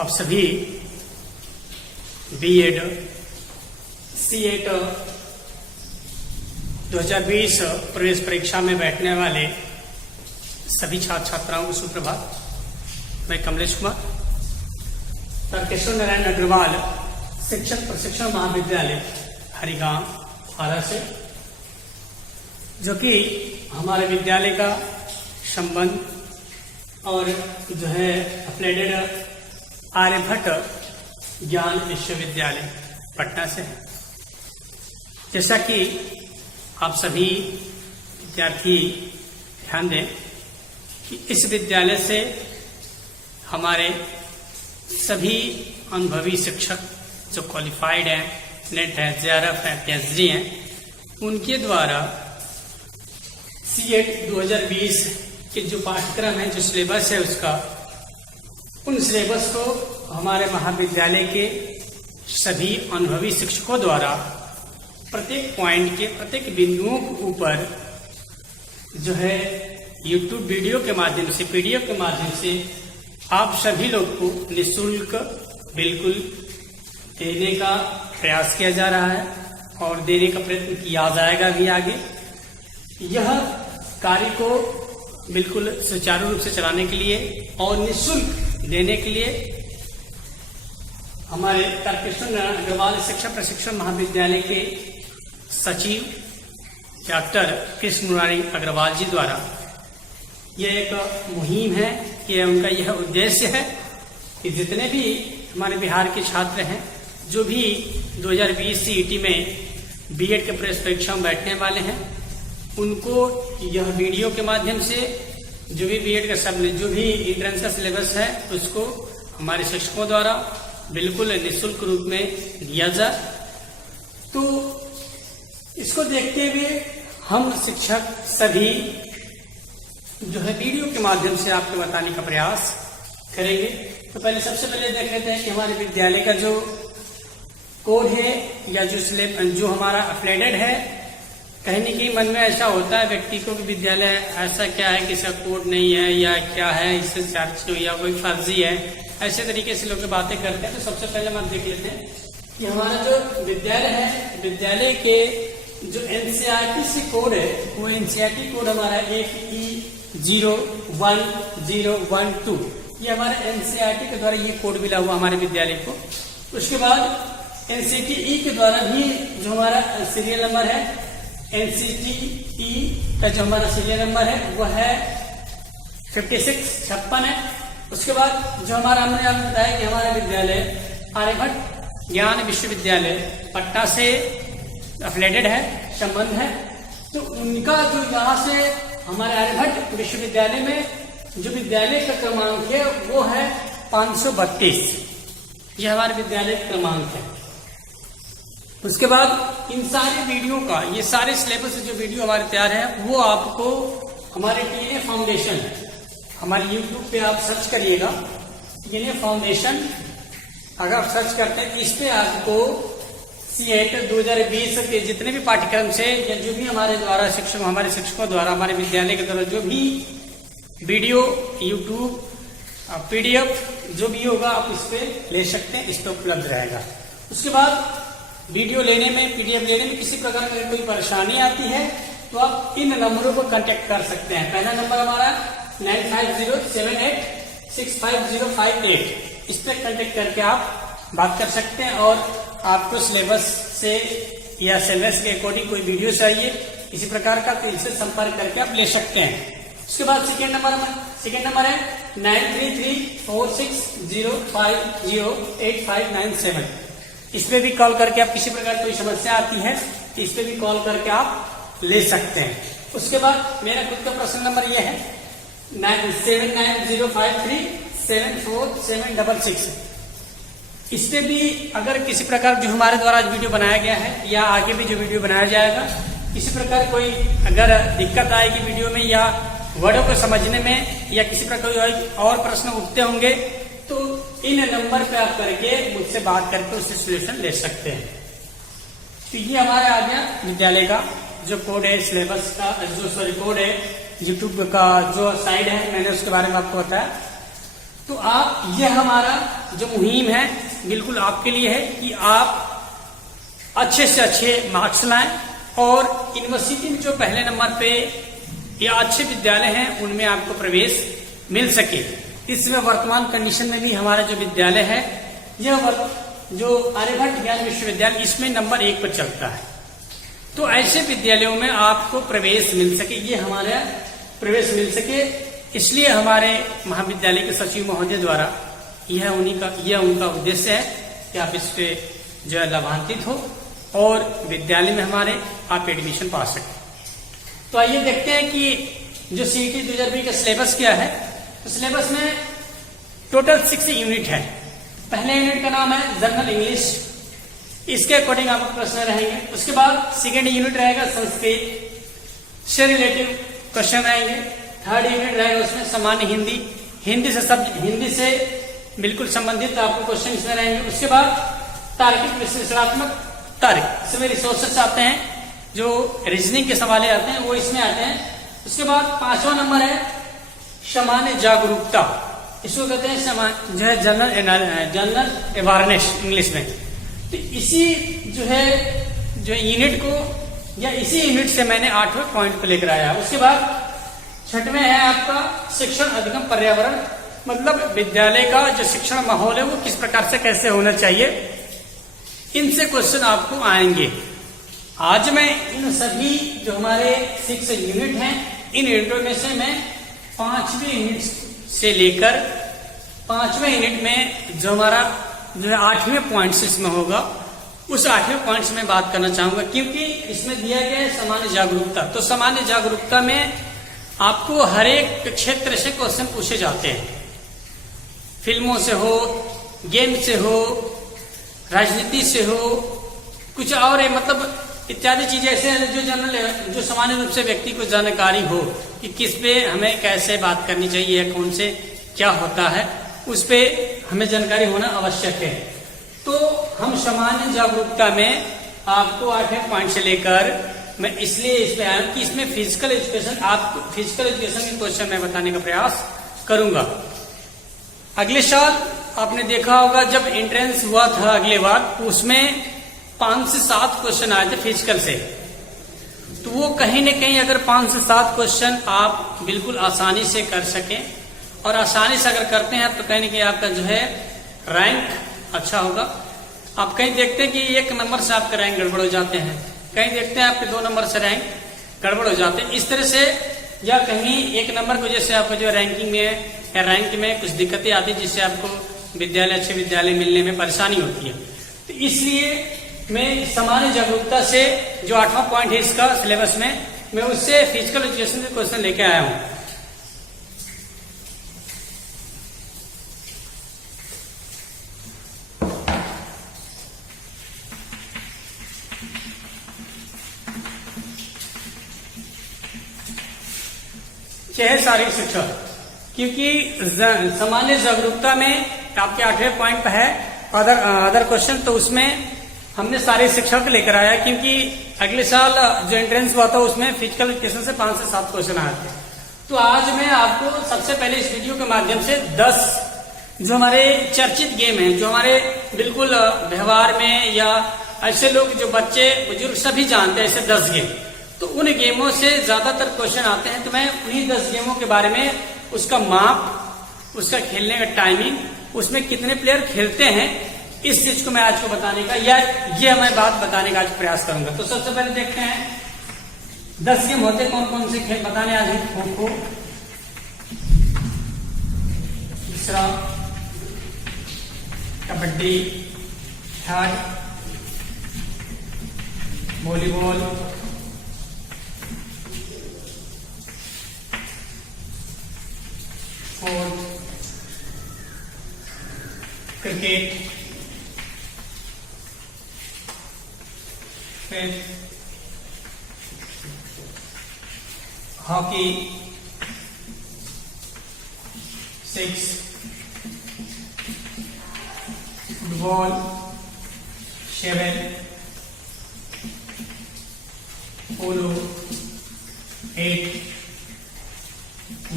आप सभी BEd CEAT 2020 प्रवेश परीक्षा में बैठने वाले सभी छात्र छात्राओं को सुप्रभात। मैं कमलेश कुमार तर्केश्वर नारायण अग्रवाल शिक्षक प्रशिक्षण महाविद्यालय हरिगांव हारा से, जो कि हमारे विद्यालय का संबंध और जो है अप्लाइड आर्यभट्ट ज्ञान विश्वविद्यालय पटना से है। जैसा कि आप सभी विद्यार्थी ध्यान दें कि इस विद्यालय से हमारे सभी अनुभवी शिक्षक जो क्वालिफाइड हैं, नेट है, जेआरएफ है, पीएचडी हैं, उनके द्वारा सीएट 2020 के जो पाठ्यक्रम है, जो सिलेबस है उसका, उन सिलेबस को हमारे महाविद्यालय के सभी अनुभवी शिक्षकों द्वारा प्रत्येक पॉइंट के प्रत्येक बिंदुओं के ऊपर जो है यूट्यूब वीडियो के माध्यम से, पीडीएफ के माध्यम से आप सभी लोग को निःशुल्क बिल्कुल देने का प्रयास किया जा रहा है और देने का प्रयत्न किया जाएगा भी आगे। यह कार्य को बिल्कुल सुचारू रूप से चलाने के लिए और निःशुल्क देने के लिए हमारे तर्केश्वर नारायण अग्रवाल शिक्षक प्रशिक्षण महाविद्यालय के सचिव डॉक्टर कृष्ण मुरारी अग्रवाल जी द्वारा यह एक मुहिम है कि उनका यह उद्देश्य है कि जितने भी हमारे बिहार के छात्र हैं, जो भी 2020 सीईटी में बीएड के प्रवेश परीक्षा में बैठने वाले हैं, उनको यह वीडियो के माध्यम से जो भी बीएड का सब जो भी एंट्रेंस का सिलेबस है उसको हमारे शिक्षकों द्वारा बिल्कुल निःशुल्क रूप में दिया जाए। तो इसको देखते हुए हम शिक्षक सभी जो है वीडियो के माध्यम से आपको बताने का प्रयास करेंगे। तो पहले सबसे पहले देख लेते हैं कि हमारे विद्यालय का जो कोड है या जो हमारा अपडेटेड है। कहने के मन में ऐसा होता है व्यक्ति को कि विद्यालय ऐसा क्या है कि इसका कोड नहीं है या क्या है, इससे चार्ज या कोई फर्जी है, ऐसे तरीके से लोग बातें करते हैं। तो सबसे पहले हम देख लेते हैं कि हमारा जो विद्यालय है, विद्यालय के जो एनसीईआरटी से कोड है, वो एनसीईआरटी कोड हमारा 1E01012, ये हमारे एनसीईआरटी के द्वारा ये कोड मिला हुआ हमारे विद्यालय को। उसके बाद एनसीटीई के द्वारा भी जो हमारा सीरियल नंबर है, एनसीटीई का जो हमारा सीरियल नंबर है वो है 5656 है। उसके बाद जो हमारा हमने आपको बताया कि हमारा विद्यालय आर्यभट्ट ज्ञान विश्वविद्यालय पटना से अफिलिएटेड है, संबंध है। तो उनका जो यहाँ से हमारे आर्यभट्ट विश्वविद्यालय में जो विद्यालय का क्रमांक है वो है 532, यह हमारे विद्यालय का क्रमांक है। उसके बाद इन सारे वीडियो का, ये सारे सिलेबस जो वीडियो हमारे तैयार है वो आपको हमारे टीएनए फाउंडेशन, हमारे यूट्यूब पे आप सर्च करिएगा टीएनए फाउंडेशन, अगर आप सर्च करते हैं इस पे आपको सीएट 2020 के जितने भी पाठ्यक्रम से या जो भी हमारे द्वारा हमारे शिक्षकों द्वारा, हमारे विद्यालय के द्वारा जो भी वीडियो, यूट्यूब, पीडीएफ जो भी होगा आप इस पे ले सकते हैं, इस पे उपलब्ध रहेगा। उसके बाद वीडियो लेने में, पीडीएफ लेने में किसी प्रकार की कोई परेशानी आती है तो आप इन नंबरों को कांटेक्ट कर सकते हैं। पहला नंबर हमारा 9507865058, इस पे कांटेक्ट करके आप बात कर सकते हैं और आपको सिलेबस से या सिलेबस के अकॉर्डिंग कोई वीडियो चाहिए किसी प्रकार का, तो इनसे संपर्क करके आप ले सकते हैं। उसके बाद सेकेंड नंबर है 933460508597, इस पे भी कॉल करके आप किसी प्रकार कोई समस्या आती है तो इस पे भी कॉल करके आप ले सकते हैं। उसके बाद मेरा खुद का पर्सनल नंबर यह है 7905374766, इस पे भी अगर किसी प्रकार जो हमारे द्वारा वीडियो बनाया गया है या आगे भी जो वीडियो बनाया जाएगा, किसी प्रकार कोई अगर दिक्कत आएगी वीडियो में या वर्डों को समझने में या किसी प्रकार कोई और प्रश्न उठते होंगे तो इन नंबर पे आप करके मुझसे बात करके उससे सोल्यूशन ले सकते हैं। तो ये हमारे आ गया विद्यालय का जो कोड है, सिलेबस का जो कोड है, यूट्यूब का जो साइट है, मैंने उसके बारे में आपको बताया। तो आप ये हमारा जो मुहिम है बिल्कुल आपके लिए है कि आप अच्छे से अच्छे मार्क्स लाएं और यूनिवर्सिटी में जो पहले नंबर पे या अच्छे विद्यालय हैं उनमें आपको प्रवेश मिल सके। इसमें वर्तमान कंडीशन में भी हमारा जो विद्यालय है यह जो आर्यभट्ट ज्ञान विश्वविद्यालय इसमें नंबर 1 पर चलता है। तो ऐसे विद्यालयों में आपको प्रवेश मिल सके, ये हमारा प्रवेश मिल सके, इसलिए हमारे महाविद्यालय के सचिव महोदय द्वारा यह उनका उद्देश्य है कि आप इससे जो है लाभान्वित हो और विद्यालय में हमारे आप एडमिशन पा सकें। तो आइए देखते हैं कि जो CET 2020 का सिलेबस क्या है। तो सिलेबस में टोटल 6 यूनिट है। पहले यूनिट का नाम है जनरल इंग्लिश, इसके अकॉर्डिंग आपको प्रश्न रहेंगे। उसके बाद सेकेंड यूनिट रहेगा संस्कृत से रिलेटिव क्वेश्चन रहेंगे। थर्ड यूनिट रहेगा उसमें सामान्य हिंदी, हिंदी से बिल्कुल संबंधित आपको क्वेश्चन इसमें रहेंगे। उसके बाद तार्किक विश्लेषणात्मक तर्क, इसमें रिसोर्सेस आते हैं, जो रीजनिंग के सवाल आते हैं वो इसमें आते हैं। उसके बाद 5वां नंबर है सामान्य जागरूकता, इसको कहते हैं जो है जनरल अवेयरनेस इंग्लिश में। तो इसी जो यूनिट को या इसी यूनिट से मैंने 8वें पॉइंट को लेकर आया। उसके बाद 6वें है आपका शिक्षण अधिगम पर्यावरण, मतलब विद्यालय का जो शिक्षण माहौल है वो किस प्रकार से कैसे होना चाहिए, इनसे क्वेश्चन आपको आएंगे। आज मैं इन सभी जो हमारे 6 यूनिट हैं इन यूनिटों में से मैं 5वें यूनिट से लेकर 5वें यूनिट में जो हमारा जो है 8वें पॉइंट इसमें होगा, उस 8वें पॉइंट से मैं बात करना चाहूंगा, क्योंकि इसमें दिया गया है सामान्य जागरूकता। तो सामान्य जागरूकता में आपको हर एक क्षेत्र से क्वेश्चन पूछे जाते हैं, फिल्मों से हो, गेम से हो, राजनीति से हो, कुछ और मतलब इत्यादि चीजें ऐसे हैं जो सामान्य रूप से व्यक्ति को जानकारी हो कि किस पे हमें कैसे बात करनी चाहिए, कौन से क्या होता है, उस पे हमें जानकारी होना आवश्यक है। तो हम सामान्य जागरूकता में आपको 8वें पॉइंट से लेकर मैं इसलिए इसमें आया कि इसमें फिजिकल एजुकेशन के क्वेश्चन मैं बताने का प्रयास करूंगा। अगले साल आपने देखा होगा जब एंट्रेंस हुआ था अगले बार, उसमें 5 से 7 क्वेश्चन आए थे फिजिकल से। तो वो कहीं न कहीं अगर 5 से 7 क्वेश्चन आप बिल्कुल आसानी से कर सकें और आसानी से अगर करते हैं तो कहीं न कहीं आपका जो है रैंक अच्छा होगा। आप कहीं देखते हैं कि 1 नंबर से आपका रैंक गड़बड़ हो जाते हैं, कहीं देखते हैं आपके 2 नंबर से रैंक गड़बड़ हो जाते हैं, इस तरह से, या कहीं 1 नंबर की वजह से आपको जो रैंकिंग में या रैंक में कुछ दिक्कतें आती है जिससे आपको अच्छे विद्यालय मिलने में परेशानी होती है। तो इसलिए मैं सामान्य जागरूकता से जो 8वां पॉइंट है इसका सिलेबस में, मैं उससे फिजिकल एजुकेशन के क्वेश्चन लेके आया हूं। शारीरिक शिक्षा, क्योंकि सामान्य जागरूकता में आपके 8वें पॉइंट पे है अदर क्वेश्चन, तो उसमें हमने शारीरिक शिक्षा को लेकर आया, क्योंकि अगले साल जो एंट्रेंस हुआ था उसमें फिजिकल एजुकेशन से 5 से 7 क्वेश्चन आए थे। तो आज मैं आपको सबसे पहले इस वीडियो के माध्यम से 10 जो हमारे चर्चित गेम हैं, जो हमारे बिल्कुल व्यवहार में या ऐसे लोग जो बच्चे बुजुर्ग सभी जानते हैं, ऐसे 10 गेम, तो उन गेमों से ज्यादातर क्वेश्चन आते हैं। तो मैं उन्हीं 10 गेमों के बारे में, उसका माप, उसका खेलने का टाइमिंग, उसमें कितने प्लेयर खेलते हैं, इस चीज को मैं आज को बताने का या ये मैं बात बताने का आज प्रयास करूंगा। तो सबसे पहले देखते हैं 10 गेम होते कौन कौन से खेल बताने आज हैं। खो खो, दूसरा kabaddi, third volleyball, fourth cricket, fifth hockey, 6 football, 7 polo, 8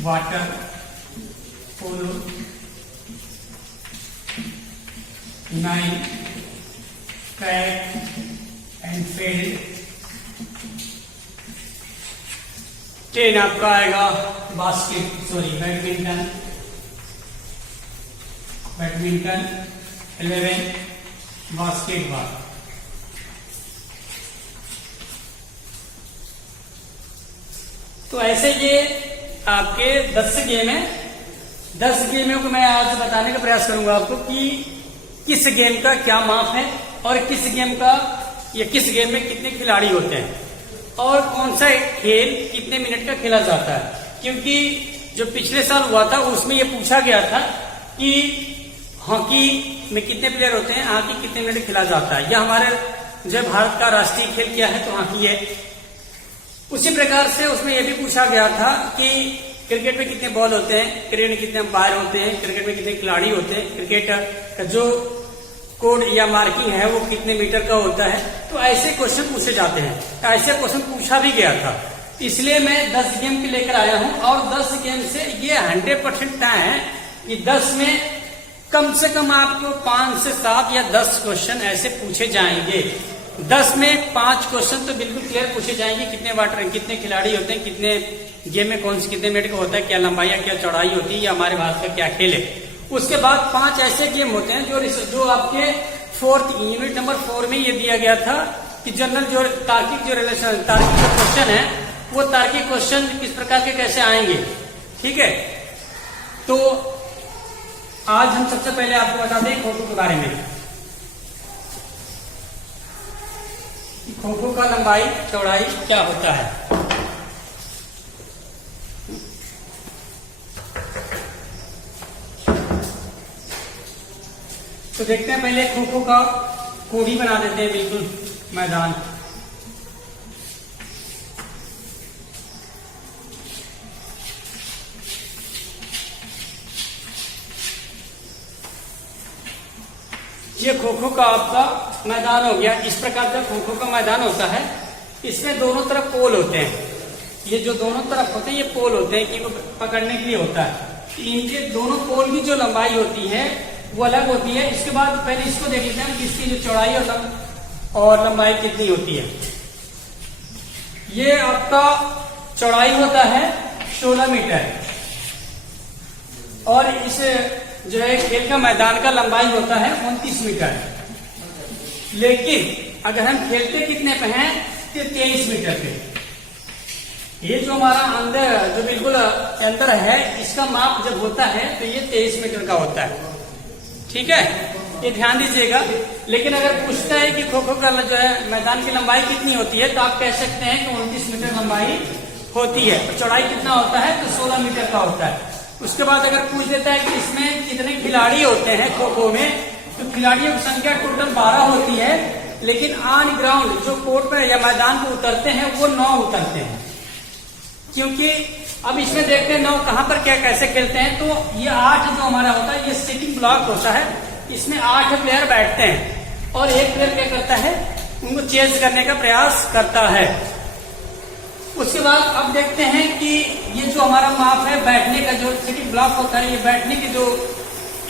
water polo, 9 track and field, 10 आपका आएगा बैडमिंटन, 11 बास्केटबॉल। तो ऐसे ये आपके 10 गेम है। 10 गेमों को मैं आज बताने का प्रयास करूंगा आपको कि किस गेम का क्या माप है और किस गेम का या किस गेम में कितने खिलाड़ी होते हैं और कौन सा खेल कितने मिनट का खेला जाता है। क्योंकि जो पिछले साल हुआ था उसमें ये पूछा गया था कि हॉकी में कितने प्लेयर होते हैं, हॉकी कितने मिनट खेला जाता है। यह हमारे जो भारत का राष्ट्रीय खेल क्या है, तो हॉकी है। उसी प्रकार से उसमें यह भी पूछा गया था कि क्रिकेट में कितने बॉल होते हैं, क्रिकेट में कितने अंपायर होते हैं, क्रिकेट में कितने खिलाड़ी होते हैं, क्रिकेट का जो कोड या मार्किंग है वो कितने मीटर का होता है। तो ऐसे क्वेश्चन पूछे जाते हैं, ऐसे क्वेश्चन पूछा भी गया था। इसलिए मैं 10 गेम के लेकर आया हूं और 10 गेम से ये 100% तय है कि 10 में कम से कम आपको 5 से 7 या 10 क्वेश्चन ऐसे पूछे जाएंगे। 10 में 5 क्वेश्चन तो बिल्कुल क्लियर पूछे जाएंगे, कितने वाटर, कितने खिलाड़ी होते हैं, कितने गेम में कौन से कितने मिनट का होता है, क्या लंबाई या क्या चौड़ाई होती है, या हमारे भारत का क्या खेल है। उसके बाद 5 ऐसे गेम होते हैं जो आपके 4th यूनिट नंबर 4 में ये दिया गया था कि जनरल जो तार्किक जो क्वेश्चन है वो तार्किक क्वेश्चन किस प्रकार के कैसे आएंगे। ठीक है, तो आज हम सबसे पहले आपको बता दें खो-खो के बारे में। खो-खो का लंबाई चौड़ाई क्या होता है। तो देखते हैं, पहले खो-खो का कोडी बना देते हैं, बिल्कुल मैदान। ये खो-खो का आपका मैदान हो गया। इस प्रकार का खो-खो का मैदान होता है। इसमें दोनों तरफ पोल होते हैं। ये जो दोनों तरफ होते हैं ये पोल होते हैं कि वो पकड़ने के लिए होता है। इनके दोनों पोल की जो लंबाई होती है वो अलग होती है। इसके बाद पहले इसको देख लेते हैं कि इसकी जो चौड़ाई और लंबाई कितनी होती है। ये आपका चौड़ाई होता है 16 मीटर और इस जो है खेल का मैदान का लंबाई होता है 29 मीटर। लेकिन अगर हम खेलते कितने पे हैं तो 23 मीटर पे। ये जो हमारा अंदर जो बिल्कुल अंदर है इसका माप जब होता है तो ये 23 मीटर का होता है। ठीक है, ये ध्यान दीजिएगा। लेकिन अगर पूछता है कि खो-खो का जो है मैदान की लंबाई कितनी होती है तो आप कह सकते हैं कि 29 मीटर लंबाई होती है। तो चौड़ाई कितना होता है तो 16 मीटर का होता है। उसके बाद अगर पूछ देता है कि इसमें कितने खिलाड़ी होते हैं खो-खो में, तो खिलाड़ियों की संख्या टोटल 12 होती है। लेकिन ऑन ग्राउंड जो कोर्ट पर या मैदान पर उतरते हैं वो 9 उतरते हैं। क्योंकि अब इसमें देखते हैं 9 कहां पर क्या कैसे खेलते हैं। तो ये 8 जो हमारा होता है ये सिटिंग ब्लॉक होता है। इसमें 8 प्लेयर बैठते हैं और एक प्लेयर क्या करता है, उनको चेज करने का प्रयास करता है। उसके बाद अब देखते हैं कि ये जो हमारा माप है बैठने का, जो सिटिंग ब्लॉक होता है, ये बैठने की जो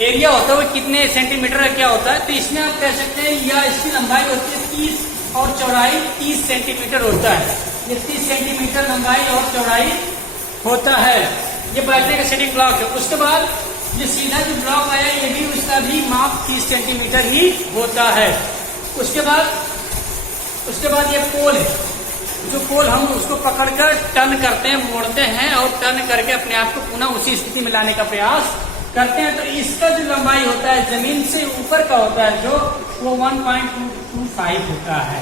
एरिया होता है वो कितने सेंटीमीटर का क्या होता है। तो इसमें आप कह सकते हैं या इसकी लंबाई होती है 30 और चौड़ाई 30 सेंटीमीटर होता है। ये 30 सेंटीमीटर लंबाई और चौड़ाई होता है। ये बैठने का सिटिंग ब्लॉक है। उसके बाद ये सीधा जो ब्लॉक आया ये भी उसका भी माप 30 सेंटीमीटर ही होता है। उसके बाद ये पोल है। जो पोल हम उसको पकड़कर टर्न करते हैं, मोड़ते हैं और टर्न करके अपने आप को पुनः उसी स्थिति में लाने का प्रयास करते हैं। तो इसका जो लंबाई होता है जमीन से ऊपर का होता है जो वो 1.225 होता है।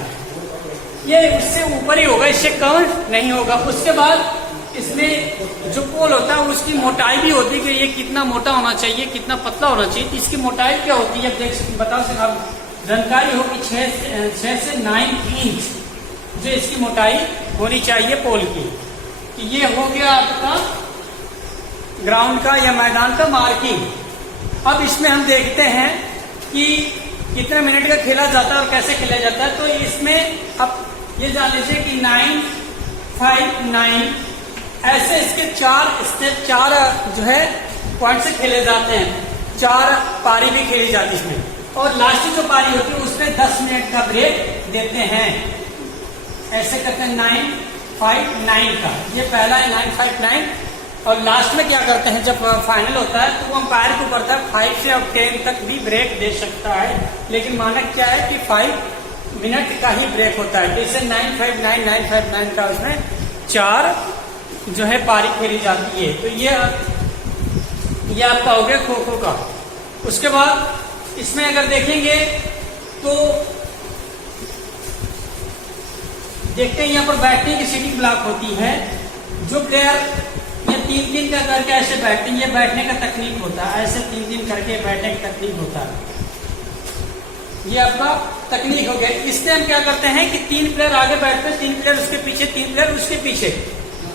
ये उससे ऊपर ही होगा, इससे कम नहीं होगा। उसके बाद इसमें जो पोल होता है उसकी मोटाई भी होती है कि ये कितना मोटा होना चाहिए, कितना पतला होना चाहिए। इसकी मोटाई क्या होती है देख सकते, बता सकते आप, जानकारी हो कि 6 से 9 इंच जो इसकी मोटाई होनी चाहिए पोल की। कि ये हो गया आपका ग्राउंड का या मैदान का मार्किंग। अब इसमें हम देखते हैं कि कितने मिनट का खेला जाता है और कैसे खेला जाता है। तो इसमें अब ये जान लीजिए कि 9, 5, 9 ऐसे इसके 4 जो है पॉइंट से खेले जाते हैं। 4 पारी भी खेली जाती है इसमें। और लास्ट जो पारी होती है उसमें 10 मिनट का ब्रेक देते हैं। ऐसे करते हैं 9-5-9 का, ये पहला है 9-5-9। और लास्ट में क्या करते हैं, जब फाइनल होता है तो वो अंपायर को करता है 5 से अब 10 तक भी ब्रेक दे सकता है, लेकिन मानक क्या है कि 5 मिनट का ही ब्रेक होता है। तो इसे 9-5-9 9-5-9 का उसमें 4 जो है पारी खेली जाती है। तो ये आपका हो गया खो खो का। उसके बाद इसमें अगर देखेंगे तो देखते हैं यहाँ पर बैठने की सीटिंग ब्लॉक होती है। जो प्लेयर ये 3-3 का करके ऐसे बैठते हैं, ये बैठने का तकनीक होता है, ऐसे 3-3 करके बैठने का तकनीक होता है। ये आपका तकनीक हो गया। इससे हम क्या करते हैं कि 3 प्लेयर आगे बैठते हैं, 3 प्लेयर उसके पीछे, 3 प्लेयर उसके पीछे।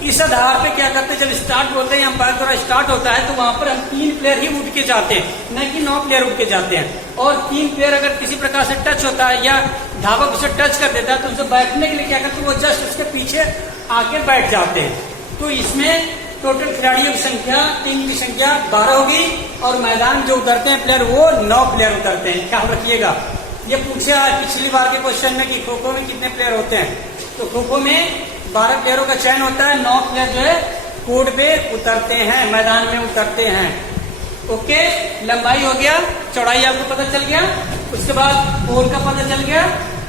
इस आधार पे क्या करते हैं, जब स्टार्ट बोलते हैं अंपायर द्वारा स्टार्ट होता है तो वहां पर हम 3 प्लेयर ही उठ के जाते हैं, न कि 9 प्लेयर उठ के जाते हैं। और 3 प्लेयर अगर किसी प्रकार से टच होता है या धावक उसे टच कर देता है तो उसे बैठने के लिए क्या करते हैं, वो जस्ट उसके पीछे आके बैठ जाते हैं। तो इसमें टोटल खिलाड़ियों की संख्या, टीम की संख्या 12 होगी और मैदान जो उतरते हैं प्लेयर वो 9 प्लेयर उतरते हैं। ख्याल रखिएगा, ये पूछा पिछली बार के क्वेश्चन में कि खो खो में कितने प्लेयर होते हैं। तो खो खो में 12 प्लेयरों का चयन होता है, 9 प्लेयर जो है कोर्ट पे उतरते हैं, मैदान में उतरते हैं। ओके, लंबाई हो गया, चौड़ाई आपको पता चल गया। उसके बाद पोल का पता चल गया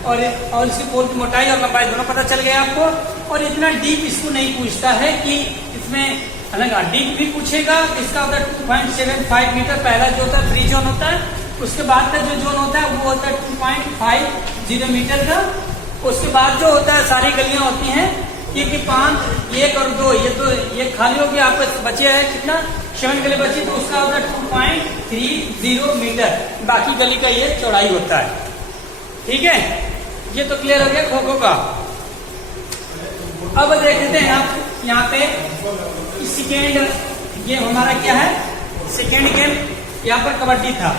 और इसकी पोल की मोटाई और लंबाई दोनों पता चल गया आपको। और इतना डीप इसको नहीं पूछता है कि इसमें अलग डीप भी पूछेगा। इसका होता है 2.75 मीटर पहला जो होता है फ्री जोन होता है। उसके बाद का जो जोन होता है वो होता है 2.50 मीटर का। उसके बाद जो होता है सारी गलियां होती हैं क्योंकि 5, 1 और 2, ये खाली हो गया, आपको बचे है कितना 7 गली बची, तो उसका होता है 2.30 मीटर। बाकी गली का ये चौड़ाई होता है। ठीक है, ये तो क्लियर हो गया खो खो का। अब देखते हैं आप यहाँ पे सेकेंड गेम हमारा क्या है। सेकेंड गेम यहाँ पर कबड्डी था।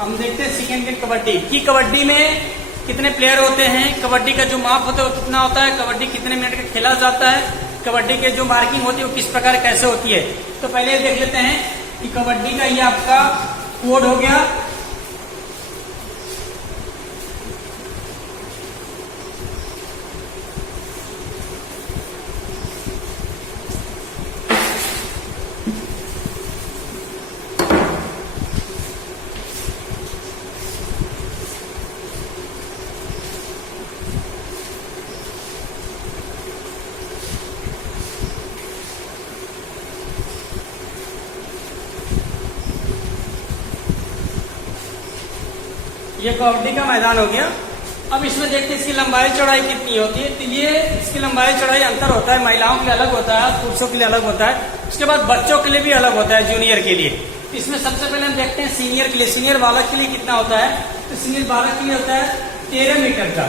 हम देखते हैं सेकेंड गेम कबड्डी की। कबड्डी में कितने प्लेयर होते हैं, कबड्डी का जो माप होता है वो कितना होता है, कबड्डी कितने मिनट का खेला जाता है, कबड्डी के जो मार्किंग होती है वो किस प्रकार कैसे होती है। तो पहले देख लेते हैं कि कबड्डी का ये आपका कोड हो गया। ये कबड्डी का मैदान हो गया। अब इसमें देखते हैं इसकी लंबाई चौड़ाई कितनी होती है। तो ये इसकी लंबाई चौड़ाई अंतर होता है, महिलाओं के लिए अलग होता है, पुरुषों के लिए अलग होता है। उसके बाद बच्चों के लिए भी अलग होता है, जूनियर के लिए। इसमें सबसे पहले हम देखते हैं सीनियर के लिए। सीनियर बालक के लिए कितना होता है, तो सीनियर बालक के लिए होता है 13 मीटर का।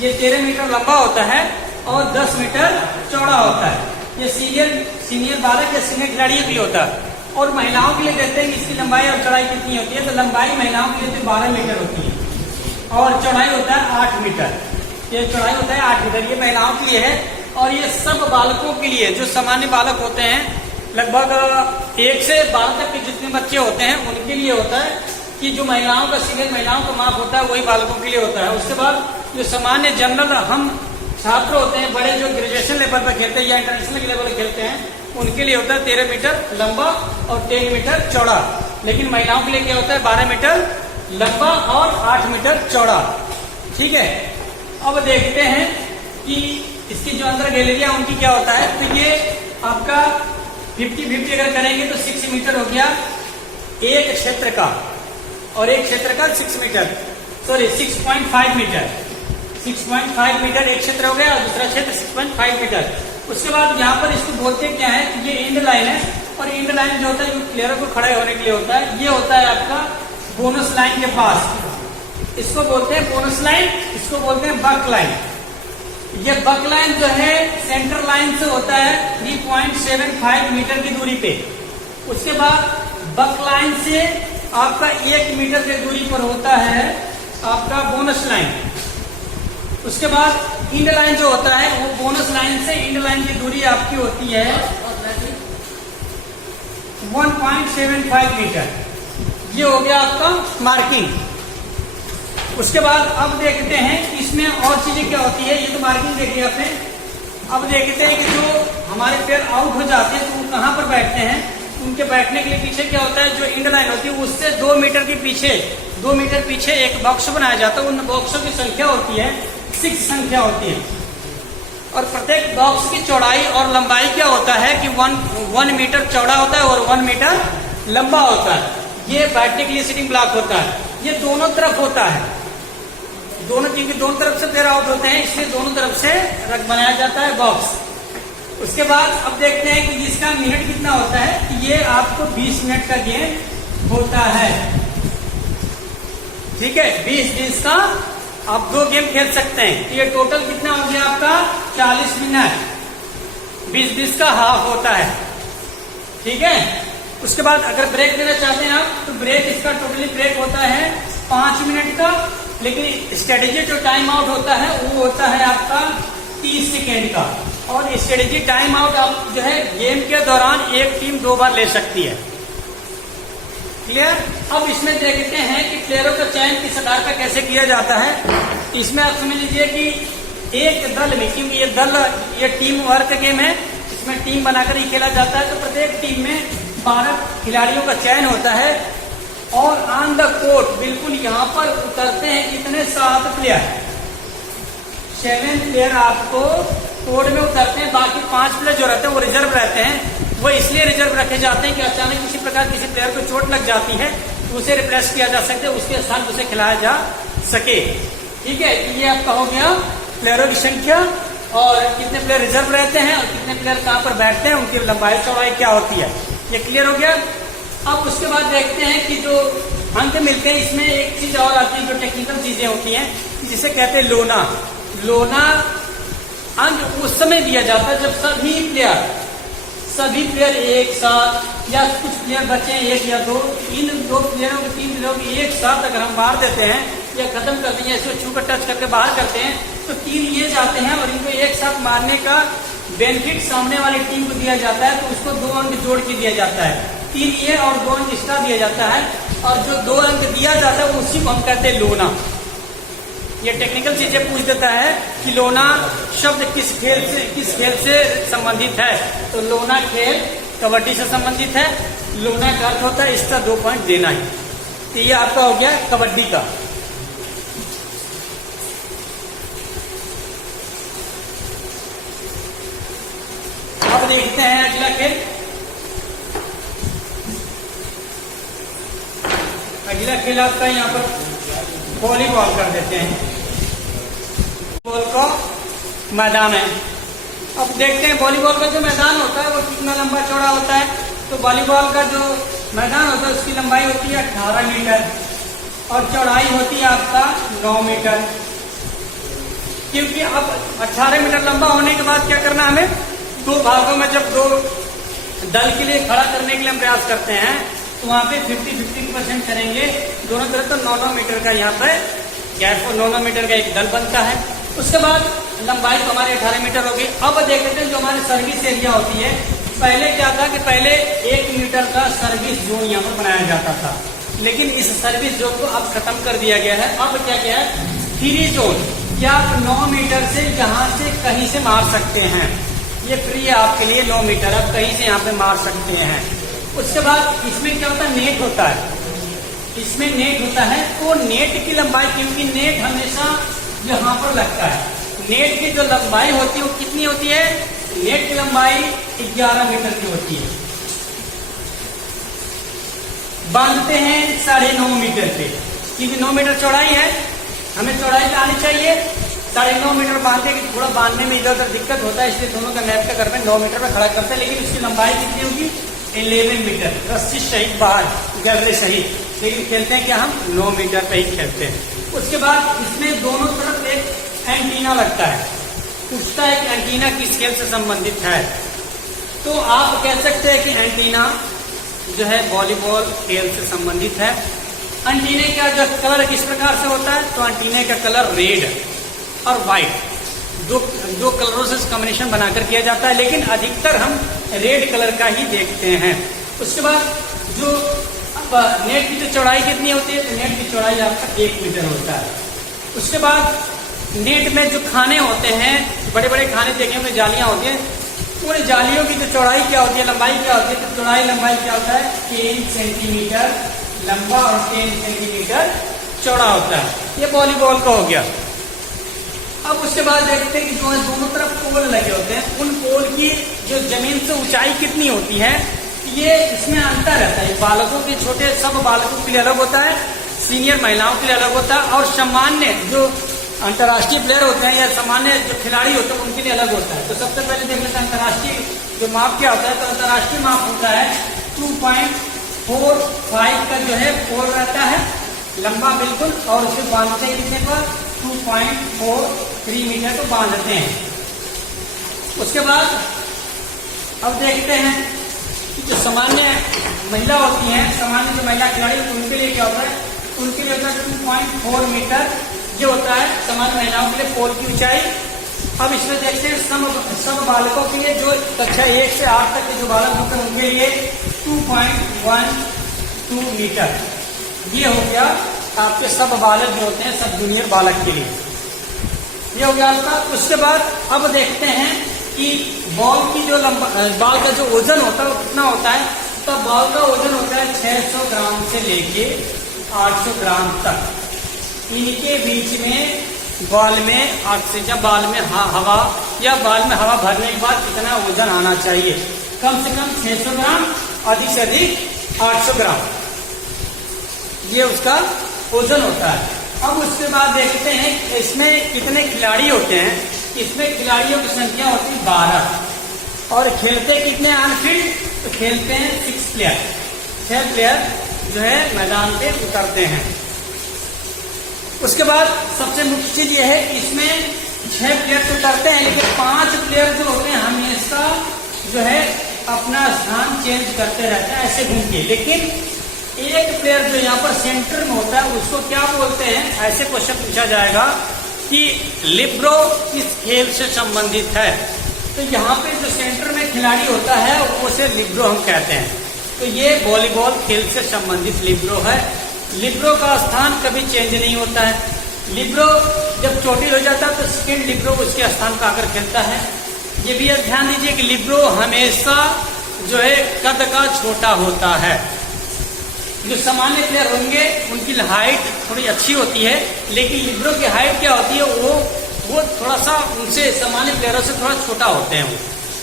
ये 13 मीटर लंबा होता है और 10 मीटर चौड़ा होता है। ये सीनियर बालक या सीनियर खिलाड़ियों के लिए होता है। और महिलाओं के लिए देखते हैं कि इसकी लंबाई और चौड़ाई कितनी होती है। तो लंबाई महिलाओं के लिए 12 मीटर होती है और चौड़ाई होता है 8 मीटर। ये चौड़ाई होता है 8 मीटर, ये महिलाओं के लिए है। और ये सब बालकों के लिए, जो सामान्य बालक होते हैं, लगभग 1 से 12 तक के जितने बच्चे होते हैं उनके लिए होता है कि जो महिलाओं का सीनियर महिलाओं का माप होता है वही बालकों के लिए होता है। उसके बाद जो सामान्य जनरल हम छात्र होते हैं, बड़े जो ग्रेजुएशन लेवल पर खेलते हैं या इंटरनेशनल लेवल पर खेलते हैं, उनके लिए होता है 13 मीटर लंबा और 10 मीटर चौड़ा। लेकिन महिलाओं के लिए क्या होता है 12 मीटर लंबा और 8 मीटर चौड़ा। ठीक है, अब देखते हैं कि इसकी जो अंदर गैलरिया उनकी क्या होता है। तो ये आपका 50-50 अगर करेंगे तो 6 मीटर हो गया एक क्षेत्र का, और एक क्षेत्र का 6 मीटर, सॉरी 6.5 मीटर। 6.5 मीटर एक क्षेत्र हो गया और दूसरा क्षेत्र 6.5 मीटर। उसके बाद यहाँ पर इसको बोलते क्या है, ये एंड लाइन है। और एंड लाइन जो होता है प्लेयरों को खड़े होने के लिए होता है। ये होता है आपका बोनस लाइन के पास, इसको बोलते हैं बोनस लाइन, इसको बोलते हैं बक लाइन। ये बक लाइन जो है सेंटर लाइन से होता है 3.75 मीटर की दूरी पे। उसके बाद बक लाइन से आपका 1 मीटर की दूरी पर होता है आपका बोनस लाइन। उसके बाद इंड लाइन जो होता है वो बोनस लाइन से इंड लाइन की दूरी आपकी होती है 1.75 मीटर। ये हो गया आपका मार्किंग। उसके बाद अब देखते हैं इसमें और चीजें क्या होती है। ये तो मार्किंग देखी आपने। अब देखते हैं कि जो हमारे प्लेयर आउट हो जाते हैं तो वो कहाँ पर बैठते हैं। उनके बैठने के लिए पीछे क्या होता है, जो इंड लाइन होती है उससे 2 मीटर के पीछे 2 मीटर पीछे एक बॉक्स बनाया जाता है। उन बॉक्सों की संख्या होती है 6 संख्या होती है। और प्रत्येक बॉक्स की चौड़ाई और लंबाई क्या होता है कि 1 मीटर चौड़ा होता है और 1 मीटर लंबा होता है। ये बैठने के लिए सिटिंग ब्लॉक होता है। ये दोनों तरफ होता है, दोनों टीम की दोनों तरफ से प्लेयर आउट होते हैं, इसलिए दोनों तरफ से रख बनाया जाता है बॉक्स। उसके बाद अब देखते हैं कि जिसका मिनट कितना होता है कि ये आपको 20 मिनट का गेम होता है। ठीक है, 20-20 का आप 2 गेम खेल सकते हैं। ये टोटल कितना हो गया आपका 40 मिनट। 20-20 का हाफ होता है। ठीक है, उसके बाद अगर ब्रेक देना चाहते हैं आप तो ब्रेक इसका टोटली ब्रेक होता है 5 मिनट का, लेकिन स्ट्रेटेजी जो टाइम आउट होता है वो होता है आपका 30 सेकेंड का। और स्ट्रेटेजी टाइम आउट आप जो है गेम के दौरान एक टीम 2 बार ले सकती है। क्लियर। अब इसमें देखते हैं कि प्लेयरों का चयन किस आधार पर कैसे किया जाता है। इसमें आप समझ लीजिए कि एक दल में, क्योंकि ये टीम वर्क गेम है, इसमें टीम बनाकर ही खेला जाता है, तो प्रत्येक टीम में 12 खिलाड़ियों का चयन होता है। और ऑन द कोर्ट बिल्कुल यहाँ पर उतरते हैं कितने 7 प्लेयर, 7 प्लेयर आपको कोर्ट में उतरते हैं। बाकी 5 प्लेयर जो रहते हैं वो रिजर्व रहते हैं। वो इसलिए रिजर्व रखे जाते हैं कि अचानक किसी प्रकार किसी प्लेयर को चोट लग जाती है तो उसे रिप्लेस किया जा सकता है, उसके स्थान उसे खिलाया जा सके। ठीक है, ये आपका हो गया प्लेयरों की संख्या और कितने प्लेयर रिजर्व रहते हैं और कितने प्लेयर कहाँ पर बैठते हैं, उनकी लंबाई चौड़ाई क्या होती है, ये क्लियर हो गया। अब उसके बाद देखते हैं कि जो अंक मिलते हैं इसमें एक चीज और आती है जो टेक्निकल चीजें होती हैं जिसे कहते हैं लोना। लोना अंक उस समय दिया जाता है जब सभी प्लेयर एक साथ या कुछ प्लेयर बचे हैं 1 या 2, इन 2 प्लेयरों को 3 प्लेयरों को एक साथ अगर हम मार देते हैं या खत्म करते हैं, इसको छू कर टच करके बाहर करते हैं तो 3 ये जाते हैं और इनको एक साथ मारने का बेनिफिट सामने वाली टीम को दिया जाता है, तो उसको 2 अंक जोड़ के दिया जाता है। 3 ये और 2 अंक एक्स्ट्रा दिया जाता है और जो 2 अंक दिया जाता है उसी को हम कहते हैं लोना। ये टेक्निकल चीजें पूछ देता है कि लोना शब्द किस खेल से संबंधित है, तो लोना खेल कबड्डी से संबंधित है। लोना का अर्थ होता है इसका 2 पॉइंट देना ही। तो ये आपका हो गया कबड्डी का। अब देखते हैं अगला खेल। अगला खेल आपका यहाँ पर वॉलीबॉल कर देते हैं। बॉल का मैदान है। अब देखते हैं वॉलीबॉल का जो मैदान होता है वो कितना लंबा चौड़ा होता है। तो वॉलीबॉल का जो मैदान होता है उसकी लंबाई होती है 18 मीटर और चौड़ाई होती है आपका 9 मीटर। क्योंकि अब 18 मीटर लंबा होने के बाद क्या करना हमें, 2 भागों में जब 2 दल के लिए खड़ा करने के लिए हम प्रयास करते हैं तो वहां पे 50-50% करेंगे दोनों तरफ, तो 9-9 मीटर का यहाँ पे गैप और 9-9 मीटर का एक दल बनता है। उसके बाद लंबाई तो हमारी 18 मीटर होगी। अब देखते हैं जो हमारी सर्विस एरिया होती है, पहले क्या था कि पहले 1 मीटर का सर्विस जोन यहाँ पर बनाया जाता था, लेकिन इस सर्विस जोन को अब खत्म कर दिया गया है। अब क्या क्या है, फ्री जोन, क्या आप 9 मीटर से यहाँ से कहीं से मार सकते हैं, ये फ्री है आपके लिए 9 मीटर, आप कहीं से यहाँ पे मार सकते हैं। उसके बाद इसमें क्या होता है, नेट होता है। इसमें नेट होता है तो नेट की लंबाई, क्योंकि नेट हमेशा यहाँ पर लगता है, नेट की जो लंबाई होती है वो कितनी होती है, नेट की लंबाई 11 मीटर की होती है। बांधते हैं 9.5 मीटर पे, क्योंकि 9 मीटर चौड़ाई है, हमें चौड़ाई आनी चाहिए। 9.5 मीटर बांधते कि थोड़ा बांधने में इधर उधर दिक्कत होता है, इसलिए दोनों का मैप का करके 9 मीटर पे खड़ा करते हैं, लेकिन उसकी लंबाई कितनी होगी, 11 मीटर। रस्सी सहित बाहर, गर्रे सहित, लेकिन खेलते हैं क्या हम 9 मीटर पे ही खेलते हैं। उसके बाद इसमें दोनों तरफ एक एंटीना लगता है, पूछता है कि एंटीना किस खेल से संबंधित है, तो आप कह सकते हैं कि एंटीना जो है वॉलीबॉल खेल से संबंधित है। एंटीने का जो कलर किस प्रकार से होता है, तो एंटीने का कलर रेड और व्हाइट, दो कलरों से कॉम्बिनेशन बनाकर किया जाता है, लेकिन अधिकतर हम रेड कलर का ही देखते हैं। उसके बाद जो नेट की जो चौड़ाई कितनी होती है, तो नेट की चौड़ाई आपका 1 मीटर होता है। उसके बाद नेट में जो खाने होते हैं, बड़े बड़े खाने देखे हमने, जालियां होती हैं, पूरी जालियों की जो चौड़ाई क्या होती है, लंबाई क्या होती है, तो चौड़ाई लंबाई क्या होता है, 10 सेंटीमीटर लंबा और 10 सेंटीमीटर चौड़ा होता है। ये वॉलीबॉल का हो गया। अब उसके बाद देखते हैं कि जो है दोनों तरफ पोल लगे होते हैं, उन पोल की जो जमीन से ऊंचाई कितनी होती है, ये इसमें अंतर रहता है। बालकों के छोटे सब बालकों के लिए अलग होता है, सीनियर महिलाओं के लिए अलग होता है, और सामान्य जो अंतर्राष्ट्रीय प्लेयर होते हैं या सामान्य जो खिलाड़ी होते हैं उनके लिए अलग होता है। तो सबसे पहले देख लेते हैं अंतर्राष्ट्रीय जो माप क्या होता है। तो अंतर्राष्ट्रीय माप होता है 2.45 का जो है पोल रहता है, लंबा बिल्कुल, और उसे बांधते हैं कितने पर, 2.43 मीटर को बांधते हैं। उसके बाद अब देखते हैं कि जो सामान्य महिला होती हैं, सामान्य जो महिला खिलाड़ी उनके लिए क्या होता है, उनके लिए होता है 2.4 मीटर, ये होता है सामान्य महिलाओं के लिए पोल की ऊंचाई। अब इसमें देखते हैं सब बालकों के लिए, जो कक्षा 1 से 8 तक के जो बालक होते हैं उनके लिए 2.12 मीटर, ये हो गया आपके सब बालक जो होते हैं, सब जूनियर बालक के लिए, ये हो गया आपका। उसके बाद अब देखते हैं कि बॉल की जो बॉल का जो वजन होता है वो कितना होता है। तो बॉल का वजन होता है 600 ग्राम से लेके 800 ग्राम तक। इनके बीच में बॉल में ऑक्सीजन, बॉल में हवा या बॉल में हवा भरने के बाद कितना वजन आना चाहिए, कम से कम 600 ग्राम, अधिक से अधिक 800 ग्राम, ये उसका वजन होता है। अब उसके बाद देखते हैं इसमें कितने खिलाड़ी होते हैं। इसमें खिलाड़ियों की संख्या होती है 12, और खेलते कितने ऑनफील्ड, तो खेलते हैं 6 प्लेयर, 6 प्लेयर जो है मैदान पे उतरते हैं। उसके बाद सबसे मुख्य चीज ये है कि इसमें 6 प्लेयर तो उतरते हैं, लेकिन 5 प्लेयर जो होते हैं हमेशा जो है अपना स्थान चेंज करते रहते हैं ऐसे घूम के। लेकिन एक प्लेयर जो यहाँ पर सेंटर में होता है उसको क्या बोलते हैं, ऐसे क्वेश्चन पूछा जाएगा कि लिब्रो किस खेल से संबंधित है। तो यहाँ पे जो सेंटर में खिलाड़ी होता है उसे लिब्रो हम कहते हैं। तो ये वॉलीबॉल खेल से संबंधित लिब्रो है। लिब्रो का स्थान कभी चेंज नहीं होता है। लिब्रो जब चोटिल हो जाता है तो सेकंड लिब्रो उसके स्थान पर आकर खेलता है। ये भी ध्यान दीजिए कि लिब्रो हमेशा जो है कद का छोटा होता है। जो सामान्य प्लेयर होंगे उनकी हाइट थोड़ी अच्छी होती है, लेकिन लिब्रो की हाइट क्या होती है, वो थोड़ा सा उनसे सामान्य प्लेयरों से थोड़ा छोटा होते हैं वो,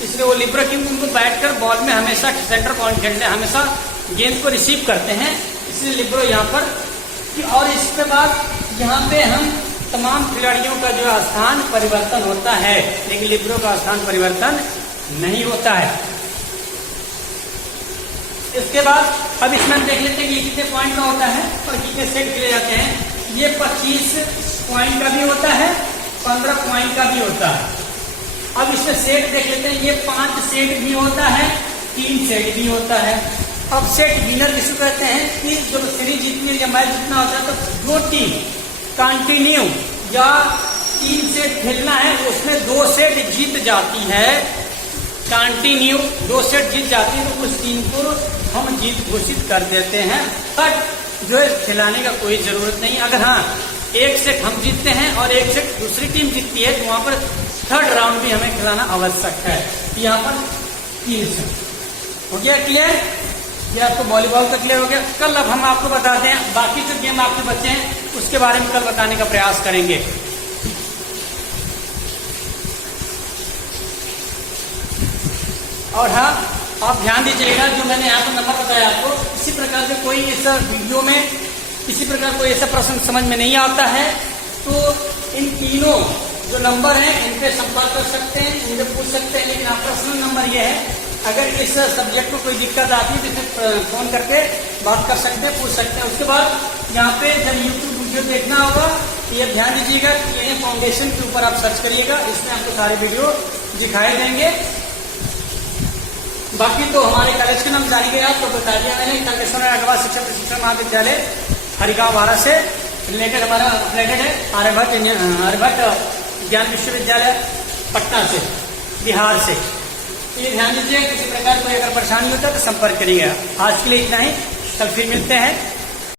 इसलिए वो लिब्रो क्योंकि उनको बैठकर बॉल में हमेशा सेंटर पॉइंट खेलते हैं, हमेशा गेंद को रिसीव करते हैं, इसलिए लिब्रो यहाँ पर। और इसके बाद यहाँ पे हम तमाम खिलाड़ियों का जो स्थान परिवर्तन होता है, लेकिन लिब्रो का स्थान परिवर्तन नहीं होता है। इसके बाद अब इसमें हम देख लेते हैं कि कितने पॉइंट का होता है और कितने सेट खेले जाते हैं। ये 25 पॉइंट का भी होता है, 15 पॉइंट का भी होता है। अब इसमें सेट देख लेते हैं, ये 5 सेट भी होता है, 3 सेट भी होता है। अब सेट विनर जिसको कहते हैं कि जब सीरीज जीतनी है या मैच जीतना होता है तो जो टीम कंटिन्यू या 3 सेट खेलना है उसमें 2 सेट जीत जाती है, कंटिन्यू 2 सेट जीत जाती है तो उस टीम को हम जीत घोषित कर देते हैं। बट जो है खिलाने का कोई जरूरत नहीं। अगर हाँ 1 सेट हम जीतते हैं और 1 सेट दूसरी टीम जीतती है तो वहां पर 3rd राउंड भी हमें खिलाना आवश्यक है। यहाँ पर 3 सेट हो गया क्लियर। ये आपको वॉलीबॉल का क्लियर हो गया। कल अब हम आपको बताते हैं बाकी जो गेम आपके बच्चे हैं उसके बारे में कल बताने का प्रयास करेंगे। और हाँ आप ध्यान दीजिएगा जो मैंने यहाँ पर नंबर बताया आपको, इसी प्रकार से कोई ऐसा वीडियो में किसी प्रकार कोई ऐसा प्रश्न समझ में नहीं आता है तो इन तीनों जो नंबर हैं इन पे संपर्क कर सकते हैं, इनसे पूछ सकते हैं। लेकिन आप पर्सनल नंबर ये है, अगर इस सब्जेक्ट को कोई दिक्कत आती है तो इसे फोन करके बात कर सकते हैं, पूछ सकते हैं। उसके बाद यहाँ पे जब यूट्यूब वीडियो देखना होगा तो ये ध्यान दीजिएगा कि ये फाउंडेशन के ऊपर आप सर्च करिएगा, इसमें आपको सारे वीडियो दिखाई देंगे। बाकी तो हमारे कॉलेज के नाम जानी गया तो बता दिया मैंने, तारकेश्वर अग्रवाल शिक्षा प्रशिक्षण महाविद्यालय हरिगांव भारत से रिलेटेड हमारा रिलेटेड है आर्यभट्ट ज्ञान विश्वविद्यालय पटना से, बिहार से। ये ध्यान दीजिए किसी प्रकार कोई अगर परेशानी होता है तो संपर्क करिएगा। आज के लिए इतना ही। कल फिर मिलते हैं।